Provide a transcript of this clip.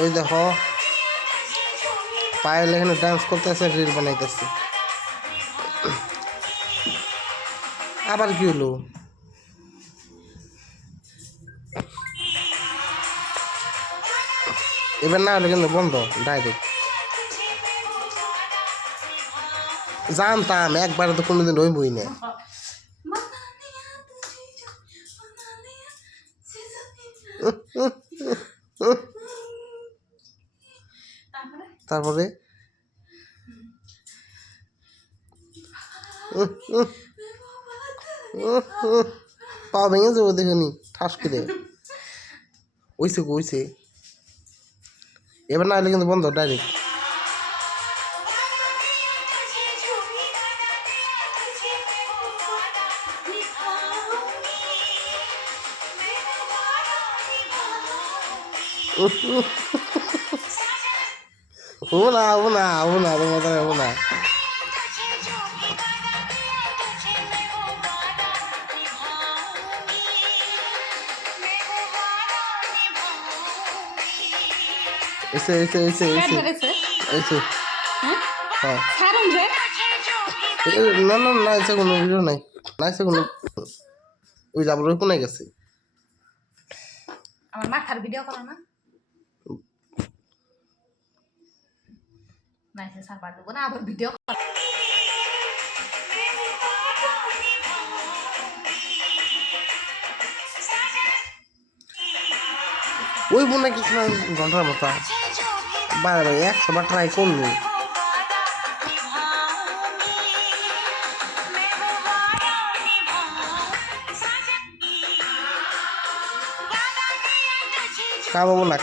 ওই দেখো পায়েল এখানে ডান্স করতেছে, রিল বানাইতেছে। আবার কি হলো? এবার না হলে কিন্তু বন্ধ ডাইরেক্ট। জানতাম একবার তো কোনোদিন হইবই না। তারপরে পা ভেঙে যাবো দেখুনি ঠাস করে। ওইছে এবার না হলে কিন্তু বন্ধ ডাইরেক্ট। না তোমাদের না। এসে না এসে কোনো ভিডিও নাই, না এসে কোনো ওই যাবো কোনায় গেছে। আমার মাথার ভিডিও করো না, নাইসে সারবার দেবো না আবার ভিডিও করো। ওই বোনে কিছু না ঘন্টার মতো বাইরে 100 বার ট্রাই করলো। কামাবো না